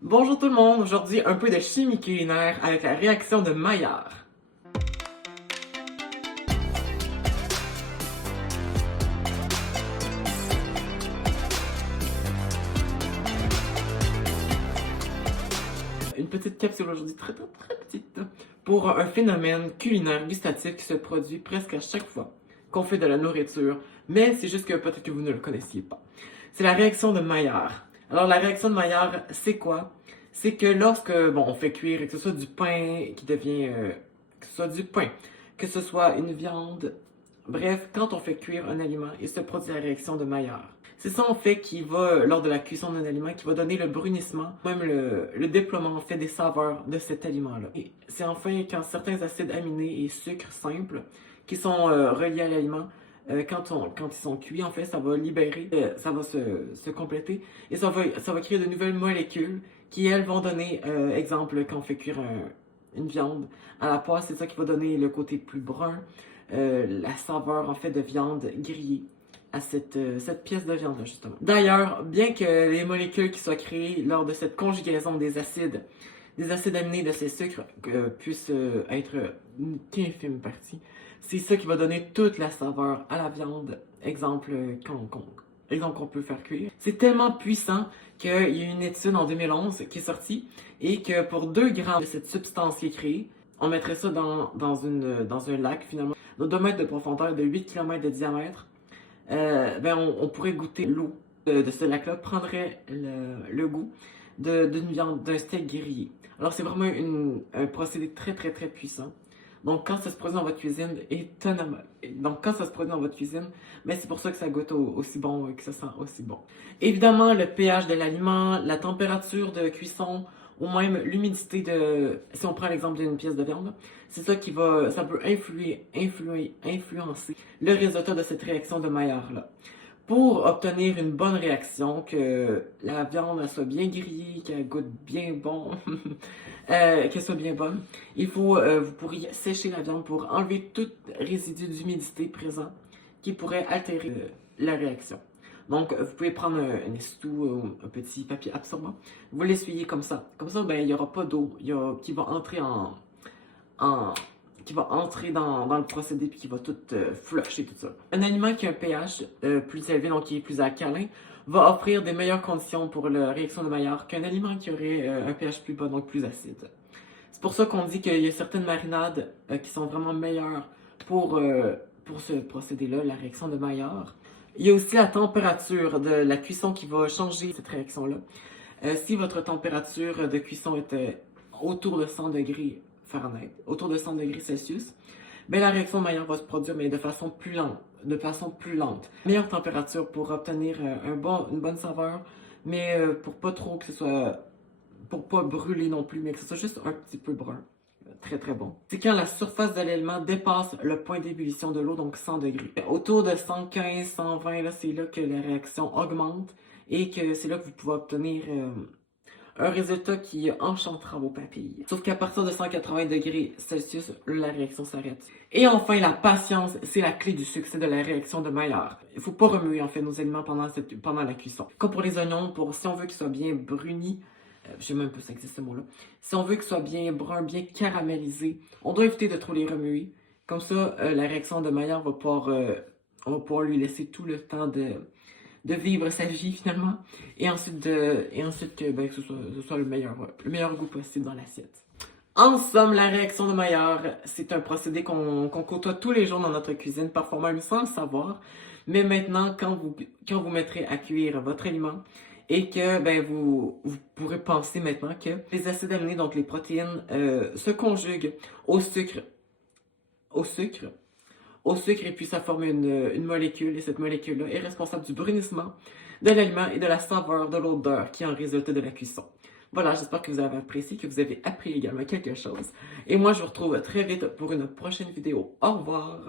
Bonjour tout le monde, aujourd'hui un peu de chimie culinaire avec la réaction de Maillard. Une petite capsule aujourd'hui, très petite, pour un phénomène culinaire gustatif qui se produit presque à chaque fois qu'on fait de la nourriture, mais c'est juste que peut-être que vous ne le connaissiez pas. C'est la réaction de Maillard. Alors la réaction de Maillard, c'est quoi? C'est que lorsque, on fait cuire, et que ce soit du pain qui devient, que ce soit du pain, que ce soit une viande, bref, quand on fait cuire un aliment, il se produit la réaction de Maillard. C'est ça en fait qui va, lors de la cuisson d'un aliment, qui va donner le brunissement, même le déploiement en fait des saveurs de cet aliment-là. Et c'est enfin quand certains acides aminés et sucres simples qui sont reliés à l'aliment, quand ils sont cuits, en fait, ça va libérer, ça va se compléter et ça va créer de nouvelles molécules qui, elles, vont donner, exemple, quand on fait cuire une viande à la poêle, c'est ça qui va donner le côté plus brun, la saveur, en fait, de viande grillée à cette pièce de viande-là, justement. D'ailleurs, bien que les molécules qui soient créées lors de cette conjugaison des acides aminés de ces sucres puissent être une infime partie, c'est ça qui va donner toute la saveur à la viande, exemple qu'on peut faire cuire. C'est tellement puissant qu'il y a une étude en 2011 qui est sortie et que pour 2 grammes de cette substance qui est créée, on mettrait ça dans un lac finalement, de 2 mètres de profondeur et de 8 km de diamètre. On pourrait goûter l'eau de ce lac-là, prendrait le goût d'une viande, d'un steak grillé. Alors c'est vraiment un procédé très puissant. Donc quand ça se produit dans votre cuisine, étonnamment. Donc quand ça se produit dans votre cuisine, c'est pour ça que ça goûte aussi bon et que ça sent aussi bon. Évidemment, le pH de l'aliment, la température de cuisson, ou même l'humidité si on prend l'exemple d'une pièce de viande, c'est ça ça peut influencer le résultat de cette réaction de Maillard-là. Pour obtenir une bonne réaction, que la viande soit bien grillée, qu'elle goûte bien bon, qu'elle soit bien bonne, vous pourriez sécher la viande pour enlever tout résidu d'humidité présent qui pourrait altérer la réaction. Donc, vous pouvez prendre un essuie-tout ou un petit papier absorbant, vous l'essuyez comme ça. Comme ça, il n'y aura pas d'eau qui va entrer qui va entrer dans le procédé puis qui va tout flusher tout ça. Un aliment qui a un pH plus élevé, donc qui est plus alcalin, va offrir des meilleures conditions pour la réaction de Maillard qu'un aliment qui aurait un pH plus bas, donc plus acide. C'est pour ça qu'on dit qu'il y a certaines marinades qui sont vraiment meilleures pour ce procédé-là, la réaction de Maillard. Il y a aussi la température de la cuisson qui va changer cette réaction-là. Si votre température de cuisson était autour de 100 degrés Fahrenheit, autour de 100 degrés Celsius, la réaction de Maillard va se produire, mais de façon plus lente. Meilleure température pour obtenir une bonne saveur, mais pour pas trop que ce soit, pour pas brûler non plus, mais que ce soit juste un petit peu brun. Très bon. C'est quand la surface de l'aliment dépasse le point d'ébullition de l'eau, donc 100 degrés. Autour de 115, 120, là, c'est là que la réaction augmente et que c'est là que vous pouvez obtenir un résultat qui enchantera vos papilles. Sauf qu'à partir de 180 degrés Celsius, la réaction s'arrête. Et enfin, la patience, c'est la clé du succès de la réaction de Maillard. Il ne faut pas remuer en fait nos aliments pendant la cuisson. Comme pour les oignons, si on veut qu'ils soient bien brunis, je sais même pas si ça existe ce mot-là. Si on veut qu'ils soient bien bruns, bien caramélisés, on doit éviter de trop les remuer. Comme ça, la réaction de Maillard on va pouvoir lui laisser tout le temps de vivre sa vie finalement, et ensuite que ce soit le meilleur goût possible dans l'assiette. En somme, la réaction de Maillard, c'est un procédé qu'on côtoie tous les jours dans notre cuisine, parfois même sans le savoir. Mais maintenant, quand vous mettrez à cuire votre aliment et que vous pourrez penser maintenant que les acides aminés, donc les protéines, se conjuguent au sucre, au sucre, et puis ça forme une molécule, et cette molécule-là est responsable du brunissement de l'aliment et de la saveur, de l'odeur qui en résulte de la cuisson. Voilà, j'espère que vous avez apprécié, que vous avez appris également quelque chose. Et moi, je vous retrouve très vite pour une prochaine vidéo. Au revoir!